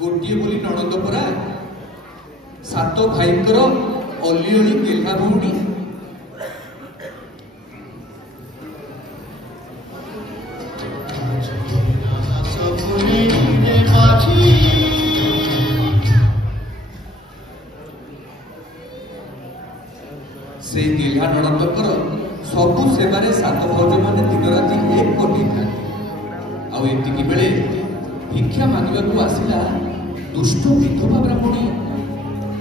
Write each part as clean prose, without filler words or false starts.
गोटे बोली नणंद परा सात भाईंकर अली अली गेल्हा भौणी से गेल्हा नणंदकर सबु सेवारे सात भौज माने दिन राति एक कोटी था आउ बेले भिक्षा मांगवाक आसला दुष्ट विधवा ब्राह्मणी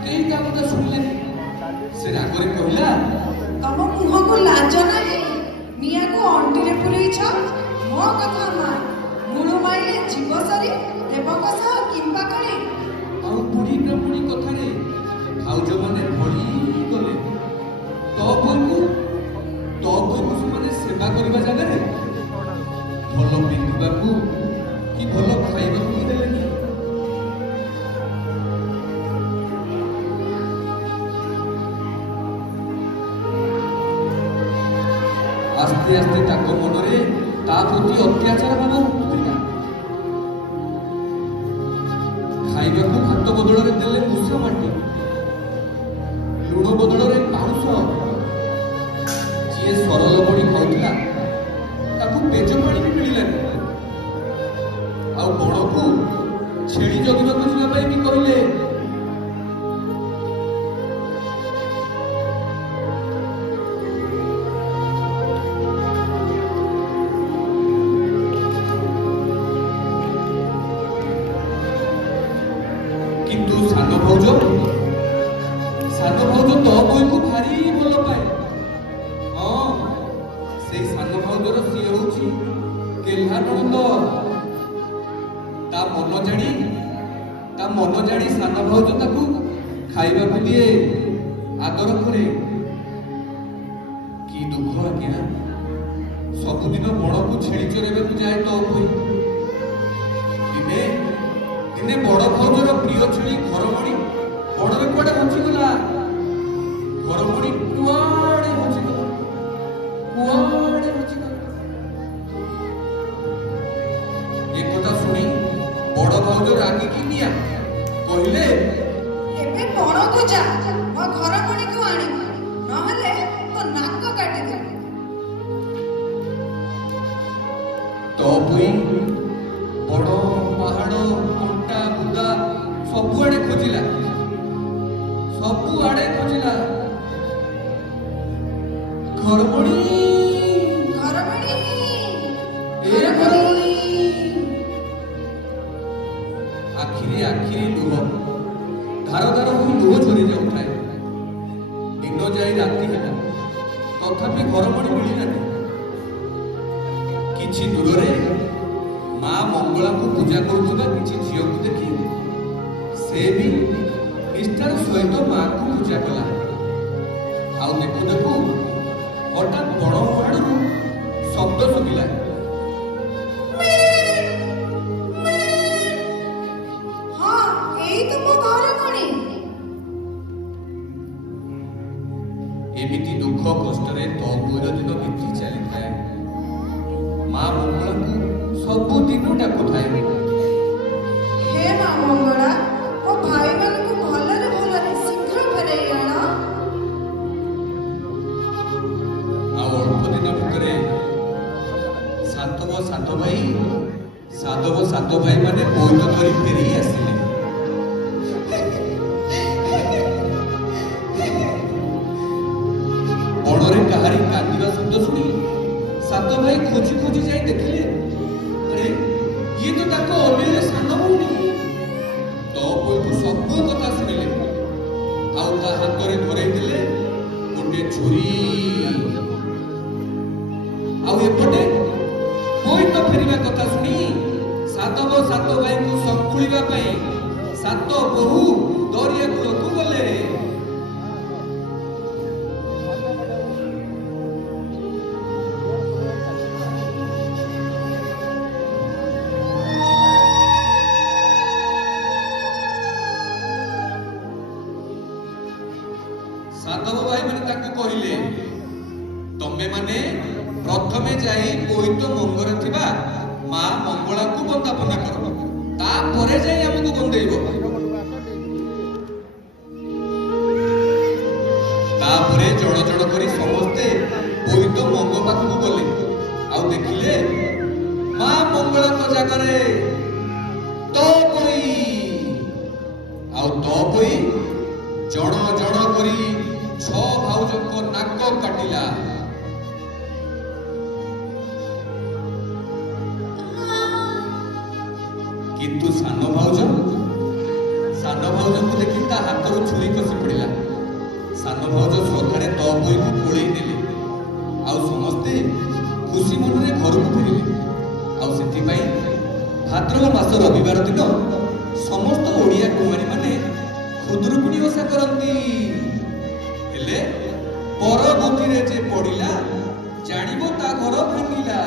कई का कथा सुनले से रागरे कहला तम मुह को लाज नाही मिया को अंटी रे पुरैछ मो कथा मान मुळु माइले जीव सरी देवक सह किंबा कळे आउ बुढ़ी ब्राह्मणी कथा रे भाउज माने भली गले तो माने सेवा करबा जागा रे भलो पिंधिबाकू कि भलो खाइबाकू देलेनी आस्ते आस्ते ताको मनरे ता प्रति अत्याचार भाव उठुला खाइबाकू भात बदल रे देले मुसा माटी लुण बदल रे पाउस जे सरल बड़ी खाउला ताकू पेज पानी भी मिलिलानी आ बड़ को छेड़ी जगिबाकू जिबा पई भी कहले किंतु सान भौज तो कोई को भारी भल पाए हाँ से सान भौजर सी होची गेल्हा नणंद ता मन जानी सान भौज ताकू खाइबा को दिए आदर करे कि दुख आज्ञा सबुदिन बड़ को छेड़ी चरेबा को जाए तो कोई दिने बड़ भौजर प्रिय छेड़ी घरमणी बड़रे कुआडे हजिगला घरमणी कुआडे हजिगला एक कथा सुनी बड़ भौज रागी की निया कहले एबे बड़ को जा मो घरमणी को आनी नहले तो नाक काटी दे तो पुई बड़ पहाड़ कोटा बुदा सबुआड़े खोजिला घरमणी आखिरी लुह धार धार हो लुह झरी जाऊए दिन जाए राति है तथापि घरमणी मिललानी किछि दूर माँ मंगला को पूजा करुवा किछि झील को देखी से भी निष्ठार सहित माँ को पूजा कला आउ देखु देखु हठात बड़ पहाड़ू शब्द शुभिला एमिति दुख कष्ट तो पूरा दिन बीती चली थाए माँ मंगला को सबु दिन डाकु थाए हे माँ मंगला ओ भाई मान को भलरे शीघ्र फेराई आण आ अल्प दिन भितर सात भाई माने बोध धरी फेरी आसिले बड़रे कहारी कांदिबा शब्द शुणी सात भाई खोजी खोजी जाई देखिले अरे ये तो ताको अली ଛୁରୀ। ଆଉ ଏପଟେ ବୋଇତ ଫେରିବା କଥା ଶୁଣି ସାଧବ ସାତ ଭାଇଙ୍କୁ ସଂଖୁଳିବା ପାଇଁ ସାତ ବୋହୂ ଦରିଆ କୂଳକୁ ଗଲେ। ସାଧବ ଭାଇ ମାନେ ତାକୁ କହିଲେ, ତମେ ମାନେ ପ୍ରଥମେ ଯାଇ ବୋଇତ ମଙ୍ଗରେ ଥିବା ମା ମଙ୍ଗଳାକୁ ବନ୍ଦାପନା କର, ତାପରେ ଯାଇ ଆମକୁ ବନ୍ଦେଇବ। ତାପରେ ଜଣ ଜଣ କରି ସମସ୍ତେ ବୋଇତ ମଙ୍ଗ ପାଖକୁ ଗଲେ, ଆଉ ଦେଖିଲେ ମା ମଙ୍ଗଳାଙ୍କ ଜାଗାରେ ତପୋଇ, ଆଉ ତପୋଇ ଜଣ ଜଣ କରି 6 ଭାଉଜଙ୍କ ନାକ କାଟିଲା। କିନ୍ତୁ ସାନ ଭାଉଜଙ୍କୁ ଦେଖି ତା ହାତରୁ ଛୁରୀ ଖସି ପଡ଼ିଲା। ସାନ ଭାଉଜ ଶ୍ରଦ୍ଧାରେ ତପୋଇକୁ କୋଳେଇ ନେଲେ, ଆଉ ସମସ୍ତେ ଖୁସି ମନରେ ଘରକୁ ଫେରିଲେ। ଆଉ ସେଥିପାଇଁ ଭାଦ୍ରବ ମାସ ରବିବାର ଦିନ ସମସ୍ତ ଓଡ଼ିଆ କୁମାରୀ ମାନେ ଖୁଦୁରୁକୁଣୀ ଓଷା କରନ୍ତି। ହେଲେ ପର ବୁଦ୍ଧିରେ ଯେ ପଡ଼ିଲା, ଜାଣିବ ତା ଘର ଭାଙ୍ଗିଲା।